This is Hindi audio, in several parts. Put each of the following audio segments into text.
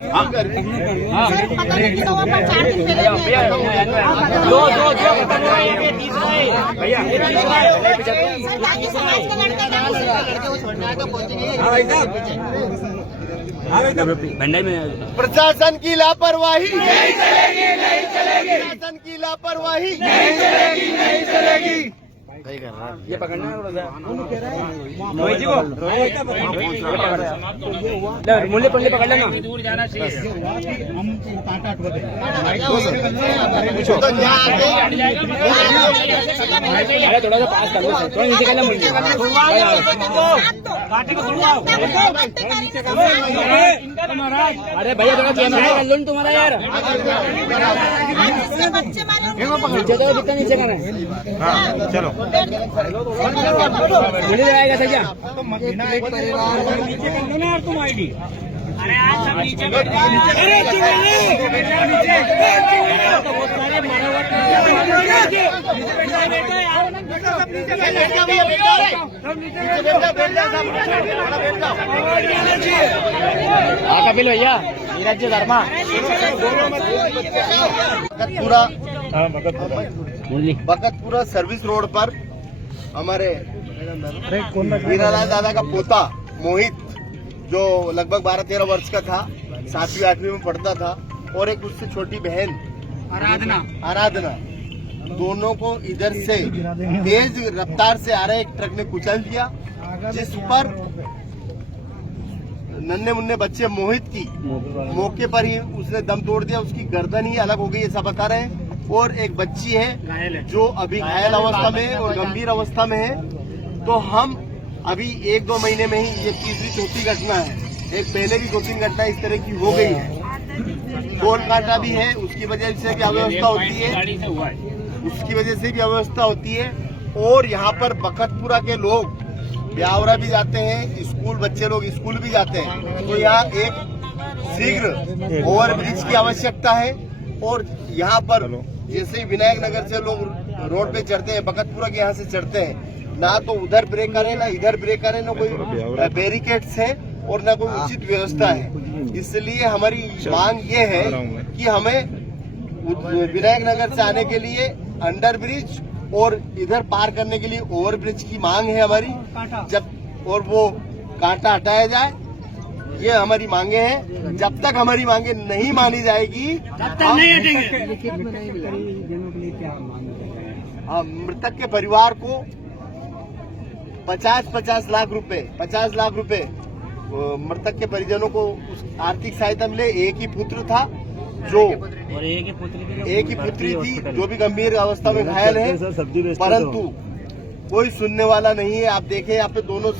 सर पता नहीं किस ओवर पर 4 दिन पहले दो खत्म हुआ है, ये तीसरा है भैया, ये तीसरा है सर। बाकी समाज के लड़के को छोड़ना है तो पहुंचेंगे भंडाई में। प्रशासन की लापरवाही नहीं चलेगी, नहीं चलेगी, प्रशासन की लापरवाही नहीं चलेगी, नहीं चलेगी। सही कर रहा है। ये पकड़ना है थोड़ा रोहित जी को मूल्य पल्ले पकड़ लेना। दूर जाना चाहिए। तो यहाँ अरे थोड़ा सा पास कर लो, थोड़ा नीचे कर लो मूल्य। अरे भैया थोड़ा कैमरा कर लो तुम्हारा यार। नीचे तो कितना नीचे करना है। चलो मूल्य लगाएगा सर क्या? तुम आईडी अरे आज सब नीचे बैठ कपिल भैया नीरज धर्मा बकतपुरा सर्विस रोड पर हमारे हीरालाल दादा का पोता मोहित, जो लगभग 12-13 वर्ष का था, 7वीं-8वीं में पढ़ता था, और एक उससे छोटी बहन आराधना, दोनों को इधर से तेज रफ्तार से आ रहे एक ट्रक ने कुचल दिया, जिस पर नन्हे मुन्ने बच्चे मोहित की मौके पर ही उसने दम तोड़ दिया। उसकी गर्दन ही अलग हो गई ऐसा बता रहे हैं, और एक बच्ची है जो अभी घायल अवस्था में और गंभीर अवस्था में है। तो हम अभी 1-2 महीने में ही, ये तीसरी-चौथी घटना है, एक पहले भी 2-3 घटना इस तरह की हो गई है। गोल कांटा भी है, उसकी वजह से भी अव्यवस्था होती है, उसकी वजह से भी अव्यवस्था होती है। और यहाँ पर बकतपुरा के लोग ब्यावरा भी जाते हैं, स्कूल बच्चे लोग स्कूल भी जाते हैं, तो यहाँ एक शीघ्र ओवरब्रिज की आवश्यकता है। और यहाँ पर जैसे ही विनायक नगर से लोग रोड पे चढ़ते हैं, बकतपुरा के यहाँ से चढ़ते हैं, ना तो उधर ब्रेकर है, ना इधर ब्रेकर है, ना कोई बैरिकेड्स है, और ना कोई उचित व्यवस्था है। इसलिए हमारी मांग ये है कि हमें विनायक नगर से आने के लिए अंडर ब्रिज और इधर पार करने के लिए ओवर ब्रिज की मांग है हमारी, जब और वो कांटा हटाया जाए, ये हमारी मांगे हैं। जब तक हमारी मांगे नहीं मानी जाएगी, हम मृतक के परिवार को 50 लाख रुपए मृतक के परिजनों को आर्थिक सहायता मिले। एक ही पुत्र था जो एक ही पुत्री थी जो भी गंभीर अवस्था में घायल है, परंतु कोई सुनने वाला नहीं है। आप देखें यहाँ पे दोनों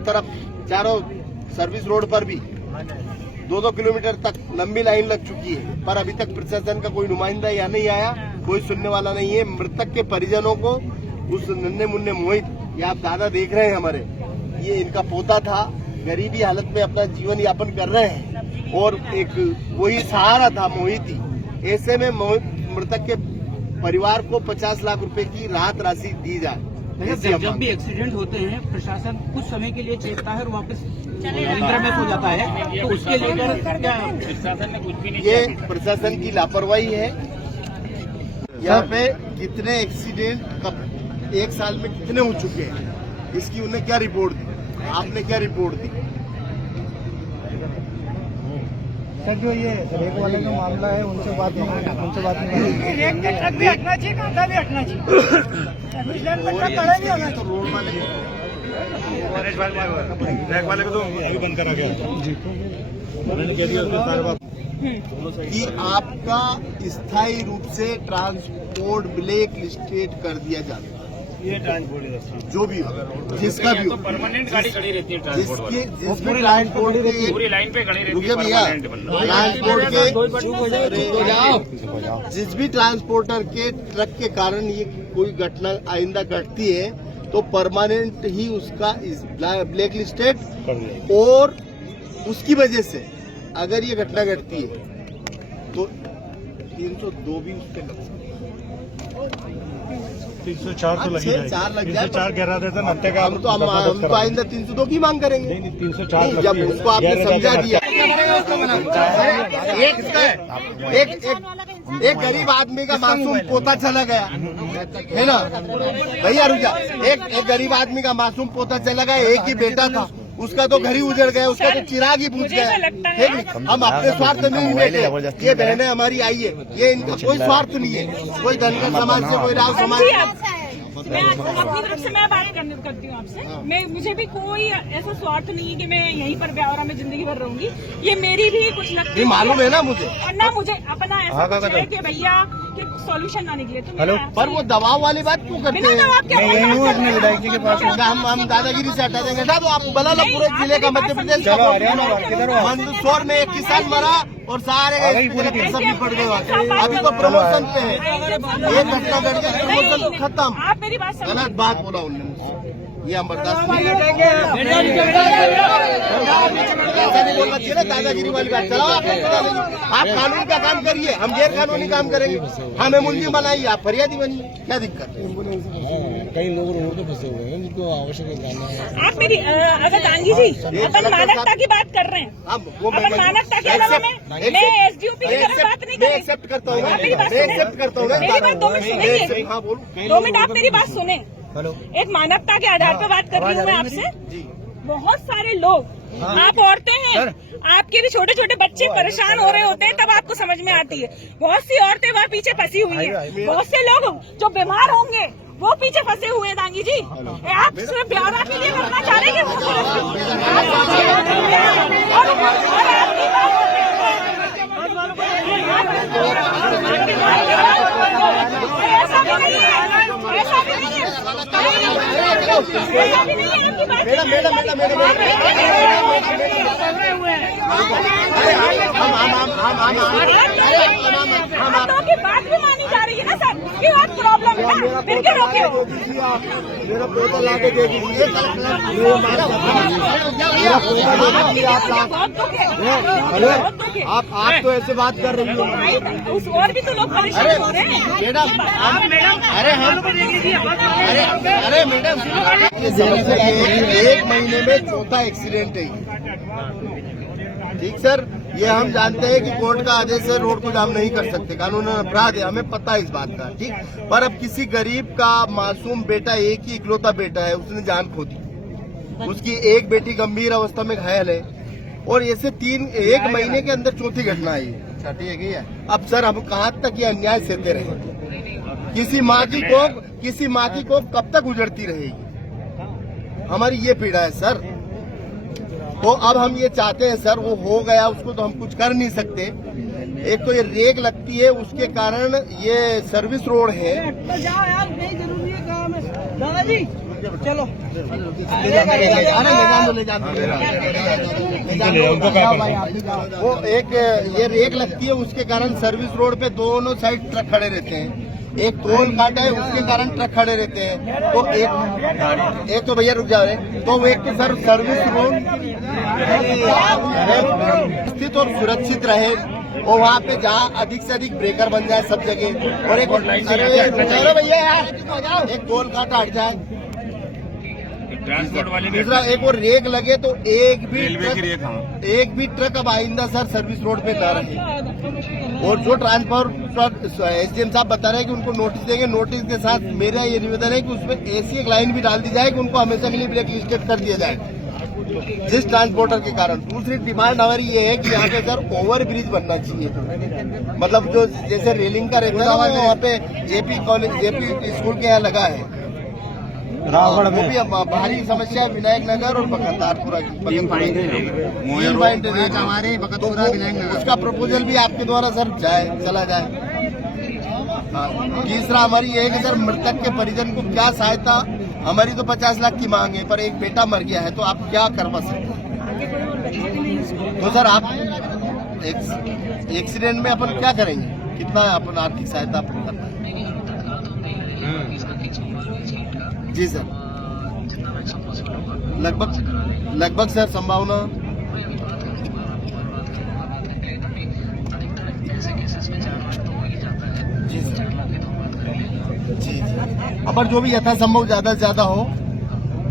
तरफ चारों सर्विस रोड पर भी 2-2 किलोमीटर तक लंबी लाइन लग चुकी है, पर अभी तक प्रशासन का कोई नुमाइंदा यहाँ नहीं आया, कोई सुनने वाला नहीं है। मृतक के परिजनों को उस नन्हे मुन्ने मोहित, ये आप दादा देख रहे हैं हमारे, ये इनका पोता था, गरीबी हालत में अपना जीवन यापन कर रहे हैं, और एक वही सहारा था मोहित ही। ऐसे में मृतक के परिवार को 50 लाख रुपए की राहत राशि दी जाए। जब भी एक्सीडेंट होते हैं प्रशासन कुछ समय के लिए चेतता है और वापस निद्रा में सो जाता है, तो उसके लेकर क्या प्रशासन ने कुछ भी नहीं, ये प्रशासन की लापरवाही है। यहाँ पे कितने एक्सीडेंट कब 1 साल में कितने हो चुके हैं, इसकी उन्हें क्या रिपोर्ट दी, आपने क्या रिपोर्ट दी? सर जो ये रेक वाले का मामला है उनसे बात नहीं रेक के ट्रक भी हटना चाहिए, कांटा भी हटना चाहिए, तो रोड वाले रैक वाले को तो अभी बंद करा गया जी, कि आपका स्थायी रूप से ट्रांसपोर्ट ब्लैक लिस्टेड कर दिया जाता है। ये ट्रांसपोर्ट जो भी हो, जिसका भी हो, परमानेंट गाड़ी खड़ी रहती है ट्रांसपोर्ट वाली, जिसमें ट्रांसपोर्ट के पूरी लाइन पे खड़ी रहती रुकिए है भैया, ट्रांसपोर्ट ट्रांसपोर्ट के जिस भी ट्रांसपोर्टर के ट्रक के कारण ये कोई घटना आइंदा घटती है तो परमानेंट ही उसका ब्लैक लिस्टेड, और उसकी वजह से अगर ये घटना घटती है तो 302 भी उसके लग सकते हैं। 304 तो लगी 4 लग जाए, 304 कह रहा था नत्ते का, हम तो आइंदा 302 की मांग करेंगे। 304 जब उसको आपने समझा दिया एक गरीब आदमी का मासूम पोता चला गया है ना भैया, रुक जा। एक गरीब आदमी का मासूम पोता चला गया, एक ही बेटा था, उसका तो घर ही उजड़ गया, उसका तो चिराग ही बुझ गया। ठीक, हम अपने स्वार्थ में नहीं बैठे, ये बहनें हमारी आई है, ये इनका कोई स्वार्थ नहीं है, कोई धनगर समाज से, कोई राव समाज से। मैं अपनी तरफ से मैं बात करती हूँ आपसे। मैं मुझे भी कोई ऐसा स्वार्थ नहीं है कि मैं यहीं पर ब्यावरा में जिंदगी भर रहूंगी। ये मेरी भी कुछ लगती है, मालूम है ना मुझे, और ना मुझे अपना ऐसा कुछ है कि भैया कि सॉल्यूशन ना निकले। तो हेलो, पर वो दबाव वाली बात क्यों करते हैं? अपने विधायक जी के पास हम दादागिरी से हटा देंगे। तो आप बना लो पूरे जिले का, मध्य प्रदेश का मंदसौर में एक किसान मरा और सारे सभी पड़ गए वहाँ। अभी तो प्रमोशन पे है, ये घटना घट गई, प्रमोशन खत्म। आप मेरी बात समझो। गलत बात बोला उन्होंने मुझसे, ये हम बर्दाश्त नहीं बोलना चाहिए ना, दादागिरी वाली बात। चलो आप कानून का काम करिए, हम गैर कानूनी काम करेंगे। हमें मुलजिम बनाइए, आप फरियादी बनिए, क्या दिक्कत है? कई लोग रोड पे फंसे हुए हैं जिनको आवश्यक जानना है। आप मेरी अगर गांधी जी अपन मानवता की बात कर रहे हैं, अपन मानवता के अलावा मैं एसडीओपी की तरफ बात नहीं कर रही। एक्सेप्ट करता हूँ, मेरी बात सुनेंगे, हाँ बोलो, 2 मिनट आप मेरी बात सुने। एक मानवता के आधार पर बात कर रही हूँ मैं आपसे। बहुत सारे लोग, आप औरतें हैं, आपके भी छोटे छोटे बच्चे परेशान हो रहे होते हैं, तब आपको समझ में आती है। बहुत सी औरतें वहाँ पीछे फंसी हुई हैं, बहुत से लोग जो बीमार होंगे वो पीछे फंसे हुए हैं। दांगी जी, आप सिर्फ ब्यावरा के लिए करना चाह रहे हैं कि ऐसा भी नहीं है, ऐसा भी नहीं है, की बात भी मानी जा रही है ना सर, की बात प्रॉब्लम है ना, फिर क्यों रोके हो? मेरा पोता ला के दे दीजिए। आप तो ऐसे बात कर रही हो, उस और भी तो लोग परेशान हो रहे हैं। मैडम, अरे मैडम, ये समस्या ये है कि 1 महीने में 4था एक्सीडेंट है। ठीक सर, ये हम जानते हैं कि कोर्ट का आदेश है, रोड को जाम नहीं कर सकते, कानून अपराध है, हमें पता है इस बात का। ठीक, पर अब किसी गरीब का मासूम बेटा, एक ही इकलौता बेटा है, उसने जान खो दी, उसकी एक बेटी गंभीर अवस्था में घायल है, और ऐसे 1 महीने के अंदर 4थी घटना है ये। अब सर हम कहाँ तक ये अन्याय सहते रहे? किसी माँ की कोख कब तक उजड़ती रहेगी? हमारी ये पीड़ा है सर। तो अब हम ये चाहते हैं सर, वो हो गया, उसको तो हम कुछ कर नहीं सकते। एक तो ये रेक लगती है, उसके कारण ये सर्विस रोड है। दादाजी चलो, वो एक ये रेक लगती है, उसके कारण सर्विस रोड पे दोनों साइड ट्रक खड़े रहते हैं। एक टोल काटा है, उसके कारण ट्रक खड़े रहते हैं। तो एक तो भैया रुक जा रहे, तो एक तो सर सर्विस रोड स्थित और सुरक्षित रहे, और वहाँ पे जहाँ अधिक से अधिक ब्रेकर बन जाए सब जगह, और एक भैया यार एक टोल काटा हट जाए, ट्रांसपोर्ट वाले दूसरा एक और रेक लगे, तो एक भी ट्रक अब आइंदा सर सर्विस रोड पे ना रहे। और जो ट्रांसपोर्ट एसडीएम साहब बता रहे हैं कि उनको नोटिस देंगे, नोटिस के साथ मेरा ये निवेदन है कि उसमें ऐसी एक लाइन भी डाल दी जाए कि उनको हमेशा के लिए ब्लैक लिस्टेड कर दिया जाए जिस ट्रांसपोर्टर के कारण। दूसरी डिमांड हमारी ये है कि यहाँ पे सर ओवर ब्रिज बनना चाहिए, मतलब जो जैसे रेलिंग का रहता है ना, वहाँ पे जेपी स्कूल के यहाँ लगा है, वो भी भारी समस्या है विनायक नगर और बकरतारपुरा की। हमारे बकरतारपुरा विनायक नगर, उसका प्रपोजल भी आपके द्वारा सर चला जाए। तीसरा हमारी ये है कि सर मृतक के परिजन को क्या सहायता, हमारी तो 50 लाख की मांग है, पर एक बेटा मर गया है, तो आप क्या करवा सकते हैं? तो सर आप एक्सीडेंट में अपन क्या करेंगे, कितना अपन आर्थिक सहायता अपन करना है? जी सर, लगभग सर संभावना जी सर, जी। अब जो भी यथासंभव ज्यादा से ज्यादा हो।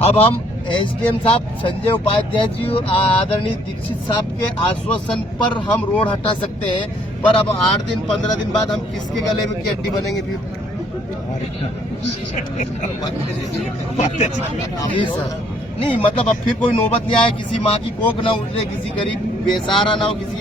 अब हम एसडीएम साहब संजय उपाध्याय जी और आदरणीय दीक्षित साहब के आश्वासन पर हम रोड हटा सकते हैं, पर अब 8 दिन 15 दिन बाद हम किसके गले में की हड्डी बनेंगे फिर? जी सर, नहीं मतलब अब फिर कोई नौबत नहीं आए, किसी माँ की कोख ना उठे, किसी गरीब बेसहारा ना हो, किसी